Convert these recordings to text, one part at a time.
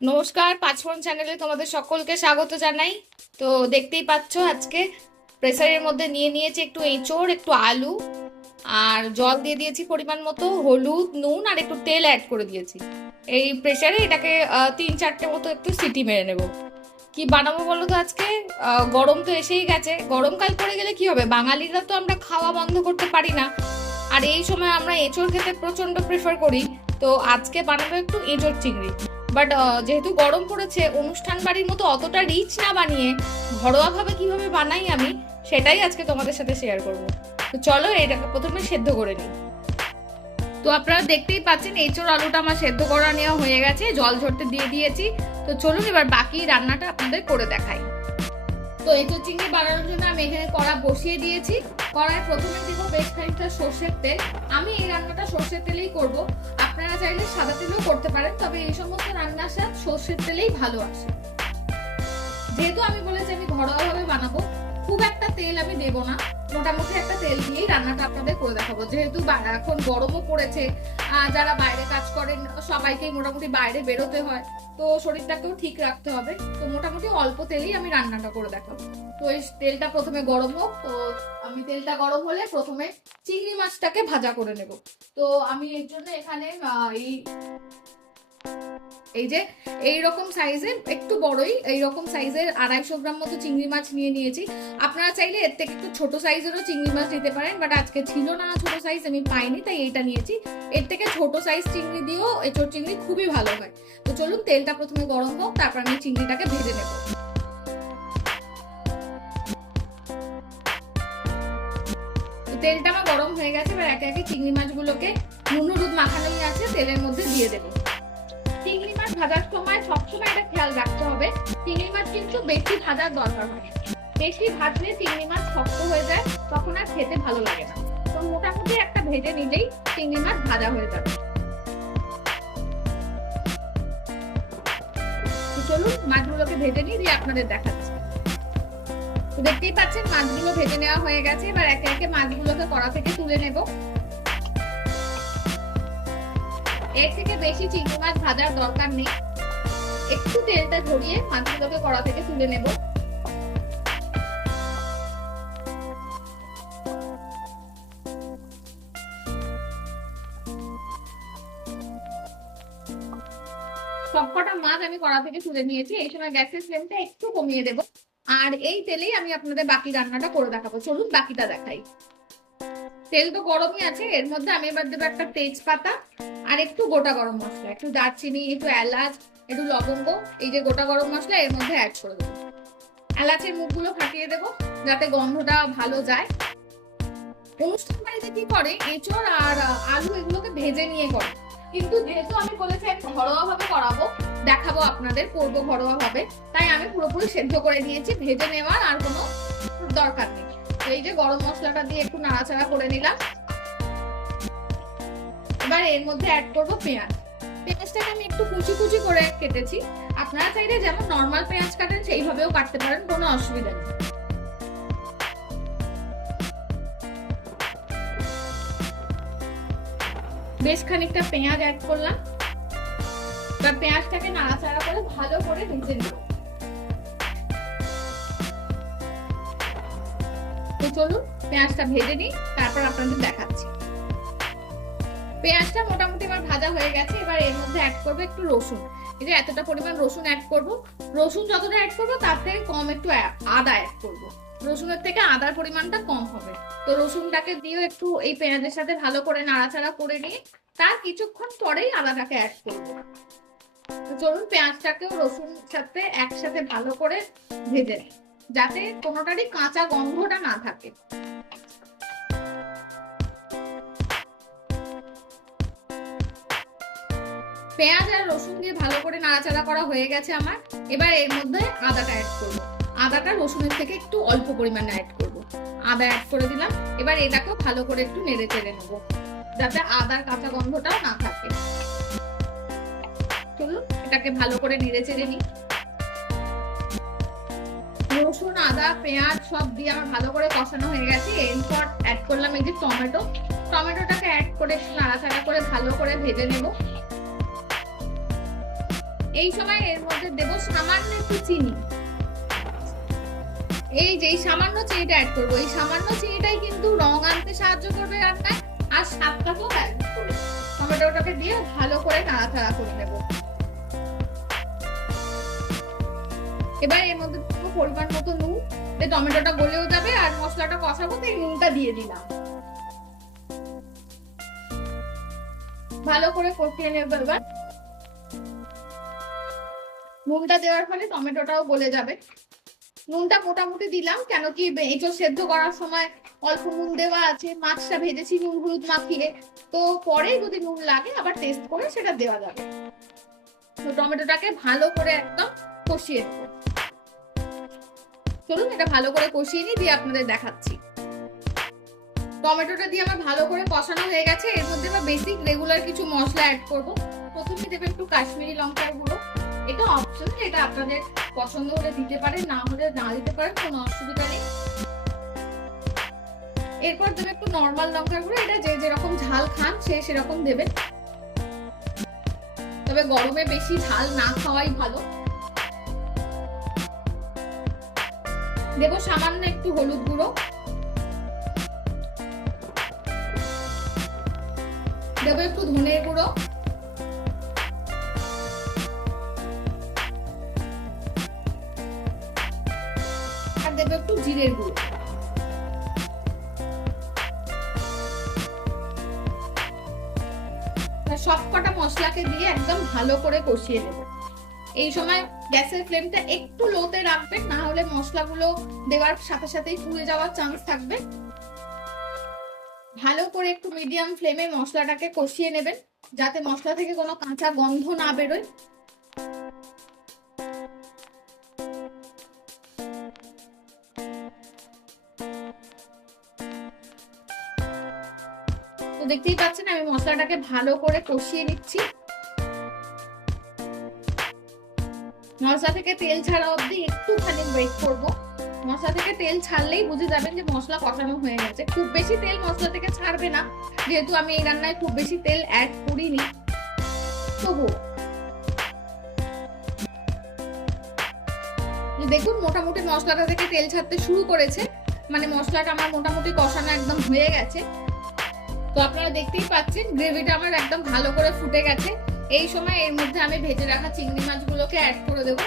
নমস্কার, পাঁচফোড়ন চ্যানেলে তোমাদের সকলকে স্বাগত জানাই। তো দেখতেই পাচ্ছ আজকে প্রেসারের মধ্যে নিয়ে নিয়েছি একটু এঁচোড়, একটু আলু, আর জল দিয়ে দিয়েছি পরিমাণ মতো, হলুদ, নুন আর একটু তেল অ্যাড করে দিয়েছি। এই প্রেসারে এটাকে 3-4টে মতো একটু সিটি মেরে নেব। কি বানাবো বলো তো আজকে? গরম তো এসেই গেছে, গরমকাল পড়ে গেলে কি হবে, বাঙালিরা তো আমরা খাওয়া বন্ধ করতে পারি না। আর এই সময় আমরা এঁচোড় খেতে প্রচন্ড প্রেফার করি। তো আজকে বানাবো একটু এঁচোড় চিংড়ি। বাট যেহেতু গরম পড়েছে, অনুষ্ঠান বাড়ির মতো অতটা রিচ না বানিয়ে ঘরোয়াভাবে কিভাবে বানাই আমি, সেটাই আজকে তোমাদের সাথে শেয়ার করব। তো চলো এটাকে প্রথমে সেদ্ধ করে নিই। তো আপনারা দেখতেই পাচ্ছেন এঁচোড় আলুটা আমার সেদ্ধ করা নেওয়া হয়ে গেছে, জল ঝরতে দিয়ে দিয়েছি। তো চলুন এবার বাকি রান্নাটা আপনাদের করে দেখাই। তো এঁচোড় চিংড়ি বানানোর জন্য আমি এখানে কড়া বসিয়ে দিয়েছি। কড়ায় প্রথমে দিব বেশ খানিকটা সর্ষের তেল। আমি এই রান্নাটা সর্ষের তেলেই করব, আপনারা চাইলে সাদা তেলেও করতে পারেন, তবে এই সমস্ত রান্নার স্বাদ সর্ষের তেলেই ভালো আসে। যেহেতু আমি বলেছি আমি ঘরোয়া ভাবে বানাবো, খুব একটা তেল আমি দেব না, মোটামুটি একটা তেল দিয়েই রান্নাটা আপনাদের করে দেখাবো। যেহেতু এখন গরমও পড়েছে, যারা বাইরে কাজ করেন সবাইকেই মোটামুটি বাইরে বেরোতে হয়, তো শরীরটাকেও ঠিক রাখতে হবে। তো মোটামুটি অল্প তেলেই আমি রান্নাটা করে দেখাবো। তো এই তেলটা প্রথমে গরম হোক। তো আমি তেলটা গরম হলে প্রথমে চিংড়ি মাছটাকে ভাজা করে নেব। তো আমি এর জন্য এখানে এই যে এইরকম সাইজের, একটু বড়ই, এইরকম সাইজের 250 গ্রাম মতো চিংড়ি মাছ নিয়ে নিয়েছি। আপনারা চাইলে এর থেকে একটু ছোট সাইজেরও চিংড়ি মাছ নিতে পারেন, বাট আজকে ছিল না ছোট সাইজ, আমি পাইনি, তাই এইটা নিয়েছি। এর থেকে ছোট সাইজ চিংড়ি দিয়েও এঁচোড় চিংড়ি খুবই ভালো হয়। তো চলুন তেলটা প্রথমে গরম হোক, তারপর আমি চিংড়িটাকে ভেজে নেব। তেলটা আমার গরম হয়ে গেছে, এবার একে একে চিংড়ি মাছগুলোকে নুন হলুদ মাখানোই আছে তেলের মধ্যে দিয়ে দেবো। চিংড়ি মাছ ভাজার সময় সবসময় এটা খেয়াল রাখতে হবে, চিংড়ি মাছ কিন্তু বেশি ভাজার দরকার হয়। বেশি ভাজলে চিংড়ি মাছ শক্ত হয়ে যায়, তখন আর খেতে ভালো লাগে না। তো মোটামুটি একটা ভেজে নিলেই চিংড়ি মাছ ভাজা হয়ে যাবে। চলুন মাছগুলোকে ভেজে নিই, দিয়ে আপনাদের দেখাচ্ছি। তো দেখতেই পাচ্ছেন মাছগুলো ভেজে নেওয়া হয়ে গেছে, এবার একে একে মাছগুলোকে কড়া থেকে তুলে নেব। এর থেকে বেশি চিংড়ি মাছ ভাজার দরকার নেই, একটু তেলটা ঝরিয়ে মাছগুলোকে কড়া থেকে তুলে নেব। সবকটা মাছ আমি কড়া থেকে তুলে নিয়েছি। এই সময় গ্যাসের ফ্লেমটা একটু কমিয়ে দেব, আর এই তেলেই আমি আপনাদের বাকি রান্নাটা করে দেখাবো। চলুন বাকিটা দেখাই। তেল তো গরমই আছে, এর মধ্যে আমি এবার দেবো একটা তেজপাতা আর একটু গোটা গরম মশলা, একটু দারচিনি, একটু এলাচ, একটু লবঙ্গ। এই যে গোটা গরম মশলা এর মধ্যে অ্যাড করে দেবো। এলাচের মুখগুলো ফাটিয়ে দেবো যাতে গন্ধটা ভালো যায়। অনুষ্ঠান বাড়িতে কি করে, এঁচোড় আর আলু এগুলোকে ভেজে নিয়ে করে, কিন্তু যেহেতু আমি বলেছি আমি ঘরোয়া ভাবে করাবো, দেখাবো আপনাদের করবো ঘরোয়া ভাবে, তাই আমি পুরোপুরি সেদ্ধ করে নিয়েছি, ভেজে নেওয়ার আর কোনো দরকার নেই। এই যে গরম মশলাটা দিয়ে একটু নাড়াচাড়া করে নিলাম। এবার এর মধ্যে অ্যাড করবো পেঁয়াজ। পেঁয়াজটাকে আমি একটু কুচি কুচি করে কেটেছি, আপনারা চাইলে যেমন নর্মাল পেঁয়াজ কাটেন সেইভাবেও কাটতে পারেন, কোনো অসুবিধা নেই। বেশ খানিকটা পেঁয়াজ অ্যাড করলাম, এবার পেঁয়াজটাকে নাড়াচাড়া করে ভালো করে ভেজে নেব। তো চলুন পেঁয়াজটা ভেজে নিই, তারপর আপনাদের দেখাচ্ছি। পেঁয়াজটা মোটামুটি আমার ভাজা হয়ে গেছে, এবার এর মধ্যে অ্যাড করবো একটু রসুন। এই যে এতটা পরিমাণ রসুন অ্যাড করবো। রসুন যতটা অ্যাড করবো তার থেকে কম একটু আদা অ্যাড করবো, রসুনের থেকে আদার পরিমাণটা কম হবে। তো রসুনটাকে দিয়েও একটু এই পেঁয়াজের সাথে ভালো করে নাড়াচাড়া করে নিয়ে তার কিছুক্ষণ পরেই আদাটাকে অ্যাড করবো। তো চলুন পেঁয়াজটাকেও রসুন সাথে একসাথে ভালো করে ভেজে নিই, যাতে কোনোটারই কাঁচা গন্ধটা না থাকে। পেঁয়াজ আর রসুন দিয়ে ভালো করে নাড়াচাড়া করা হয়ে গেছে আমার। এবার এর মধ্যে আদাটা অ্যাড করবো। আদাটা রসুনের থেকে একটু অল্প পরিমাণে অ্যাড করবো। আদা অ্যাড করে দিলাম। এবার এটাকেও ভালো করে একটু নেড়ে চেড়ে নেবো, যাতে আদার কাঁচা গন্ধটাও না থাকে। চলুন এটাকে ভালো করে নেড়ে চেড়ে নিই। রসুন, আদা, পেঁয়াজ সব দিয়ে আমার ভালো করে কষানো হয়ে গেছে। এরপর অ্যাড করলাম এই যে টমেটো। টমেটোটাকে অ্যাড করে নাড়াচাড়া করে ভালো করে ভেজে নেব। এই সময় এর মধ্যে দেবো সামান্য একটু চিনি। এই যে সামান্য চিনিটা অ্যাড করবো, এই সামান্য চিনিটাই কিন্তু রং আনতে সাহায্য করবে রান্নায়, আর স্বাদটাকেও ব্যালেন্স করবে। টমেটোটাকে দিয়ে ভালো করে নাড়াচাড়া করে নেব। এবার এর মধ্যে পরিমাণ মতো নুন, টমেটোটা গলেও যাবে আর মশলাটা কষাবো, তাই নুনটা দিয়ে দিলাম। ভালো করে কষিয়ে নেব। এবার নুনটা দেওয়ার ফলে টমেটোটাও গলে যাবে। নুনটা মোটামুটি দিলাম, কেন কি এঁচোড় সেদ্ধ করার সময় অল্প নুন দেওয়া আছে, মাছটা ভেজেছি নুন হলুদ মাখিয়ে, তো পরে যদি নুন লাগে আবার টেস্ট করে সেটা দেওয়া যাবে। তো টমেটোটাকে ভালো করে একদম কষিয়ে নেব। চলুন এটা ভালো করে কষিয়ে নিই, দিয়ে আপনাদের দেখাচ্ছি। টমেটোটা দিয়ে আমার ভালো করে কষানো হয়ে গেছে। এর মধ্যে আমরা বেসিক রেগুলার কিছু মশলা অ্যাড করব। প্রথমে দেবে একটু কাশ্মীরি লঙ্কার গুঁড়ো, এটা অপশনাল, এটা আপনাদের পছন্দ হলে দিতে পারেন, না হলে না দিতে পারেন, কোনো অসুবিধা নেই। এরপর দেবে একটু নর্মাল লঙ্কার গুঁড়ো, এটা যে যেরকম ঝাল খান সে সেরকম দেবেন, তবে গরমে বেশি ঝাল না খাওয়াই ভালো। দেব সামান্য একটু হলুদ গুঁড়ো, দেব একটু ধনের গুঁড়ো, আর দেব একটু জিরের গুঁড়ো। সবকটা মশলাকে দিয়ে একদম ভালো করে কষিয়ে নেব। এই সময় গ্যাসের ফ্লেমটা একটু লোতে রাখবেন, না হলে মশলাগুলো দেওয়ার সাথে সাথেই পুড়ে যাওয়ার চান্স থাকবে। ভালো করে একটু মিডিয়াম ফ্লেমে মশলাটাকে কষিয়ে নেবেন, যাতে মশলা থেকে কোনো কাঁচা গন্ধ না বেরোয়। তো দেখতেই পাচ্ছেন আমি মশলাটাকে ভালো করে কষিয়ে নিচ্ছি। মশলা থেকে তেল ছাড়া অবধি একটুখানি ওয়েট করব। মশলা থেকে তেল ছাড়লেই বুঝে যাবেন যে মশলা কষানো হয়ে গেছে। খুব বেশি তেল মশলা থেকে ছাড়বে না, যেহেতু আমি এই রান্নায় খুব বেশি তেল অ্যাড করিনি। তবু দেখুন মোটামুটি মশলাটা থেকে তেল ছাড়তে শুরু করেছে, মানে মশলাটা আমার মোটামুটি কষানো একদম হয়ে গেছে। তো আপনারা দেখতেই পাচ্ছেন গ্রেভিটা আমার একদম ভালো করে ফুটে গেছে। এই সময় এর মধ্যে আমি ভেজে রাখা চিংড়ি মাছগুলোকে অ্যাড করে দেব।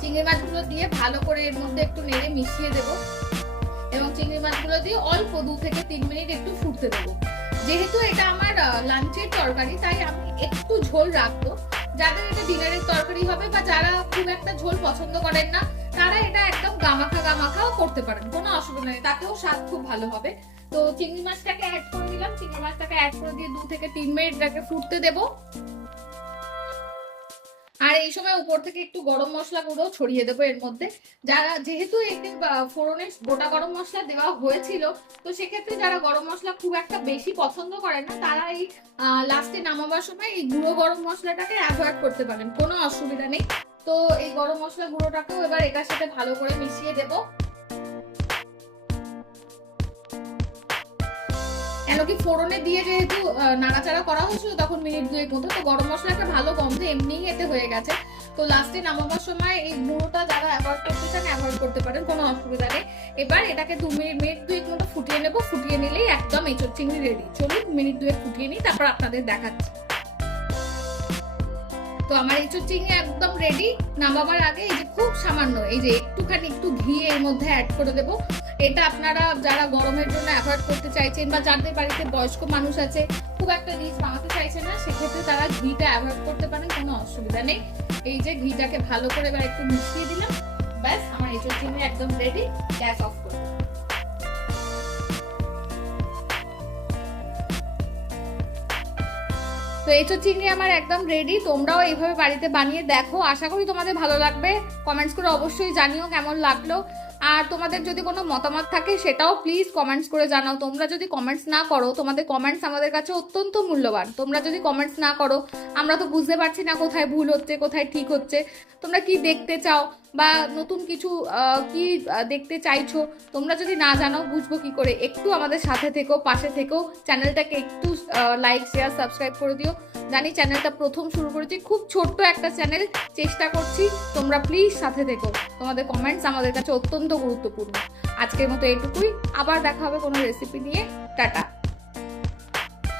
চিংড়ি মাছগুলো দিয়ে ভালো করে এর মধ্যে একটু নেড়ে মিশিয়ে দেব, এবং চিংড়ি মাছগুলো দিয়ে অল্প 2 থেকে 3 মিনিট একটু ফুটতে দেবো। যেহেতু এটা আমার লাঞ্চের তরকারি, তাই আমি একটু ঝোল রাখবো। যাদের এটা ডিনারের তরকারি হবে বা যারা খুব একটা ঝোল পছন্দ করেন না, তারা এটা একদম গামাখাও করতে পারেন, কোনো অসুবিধা নেই, তাতেও স্বাদ খুব ভালো হবে। তো চিংড়ি মাছটাকে অ্যাড করে দিলাম, চিংড়ি মাছটাকে অ্যাড করে দিয়ে 2 থেকে 3 মিনিট এটাকে ফুটতে দেব। আর এই সময় উপর থেকে একটু গরম মশলা গুঁড়ো ছড়িয়ে দেবো এর মধ্যে। যারা যেহেতু এতে ফোড়নে গোটা গরম মশলা দেওয়া হয়েছিল, তো সেক্ষেত্রে যারা গরম মশলা খুব একটা বেশি পছন্দ করেন না, তারা এই লাস্টে নামাবার সময় এই গুঁড়ো গরম মশলাটাকে অ্যাভয়েড করতে পারেন, কোনো অসুবিধা নেই। তো এই গরম মশলা গুঁড়োটাকেও এবার এটার সাথে ভালো করে মিশিয়ে দেবো। কেন কি ফোড়নে দিয়ে যেহেতু নাড়াচাড়া করা হয়েছিল তখন মিনিট 2 মতো, তো গরম মশলা একটা ভালো গন্ধ এমনিই এতে হয়ে গেছে। তো লাস্টে নামাবার সময় এই গুঁড়োটা যারা অ্যাভয়েড করতে চান অ্যাভয়েড করতে পারেন, কোনো অসুবিধা নেই। এবার এটাকে 2 মিনিট 2 মতো ফুটিয়ে নেবো। ফুটিয়ে নিলেই একদম এঁচোড় চিংড়ি রেডি। চলুন মিনিট 2 ফুটিয়ে নিই, তারপর আপনাদের দেখাচ্ছি। তো আমার এঁচোড় চিংড়ি একদম রেডি। নামাবার আগে এই যে খুব সামান্য এই যে একটুখানি একটু ঘি এর মধ্যে অ্যাড করে দেবো। এটা আপনারা যারা গরমের জন্য অ্যাভয়েড করতে চাইছেন বা যাদের বাড়িতে বয়স্ক মানুষ আছে, খুব একটা রিচ বানাতে চাইছেন না, সেক্ষেত্রে তারা ঘিটা অ্যাভয়েড করতে পারেন, কোনো অসুবিধা নেই। এই যে ঘিটাকে ভালো করে এবার একটু মিশিয়ে দিলাম, ব্যাস আমার এঁচোড় চিংড়ি একদম রেডি। গ্যাস অফ করে তো এঁচোড় চিংড়ি আমার একদম রেডি। তোমরাও এইভাবে বাড়িতে বানিয়ে দেখো, আশা করি তোমাদের ভালো লাগবে। কমেন্টস করে অবশ্যই জানিও কেমন লাগলো। আর তোমাদের যদি কোনো মতামত থাকে সেটাও প্লিজ কমেন্টস করে জানাও। তোমরা যদি কমেন্টস না করো, তোমাদের কমেন্টস আমাদের কাছে অত্যন্ত মূল্যবান। তোমরা যদি কমেন্টস না করো, আমরা তো বুঝতে পারছি না কোথায় ভুল হচ্ছে কোথায় ঠিক হচ্ছে। তোমরা কি দেখতে চাও বা নতুন কিছু কি দেখতে চাইছো, তোমরা যদি না জানাও বুঝবো কি করে। একটু আমাদের সাথে থেকো, পাশে থেকো, চ্যানেলটাকে একটু লাইক শেয়ার সাবস্ক্রাইব করে দিও। জানি চ্যানেলটা প্রথম শুরু করেছি, খুব ছোট্ট একটা চ্যানেল, চেষ্টা করছি, তোমরা প্লিজ সাথে থেকো। তোমাদের কমেন্টস আমাদের কাছে অত্যন্ত গুরুত্বপূর্ণ। আজকের মতো এইটুকুই, আবার দেখা হবে কোনো রেসিপি নিয়ে। টাটা।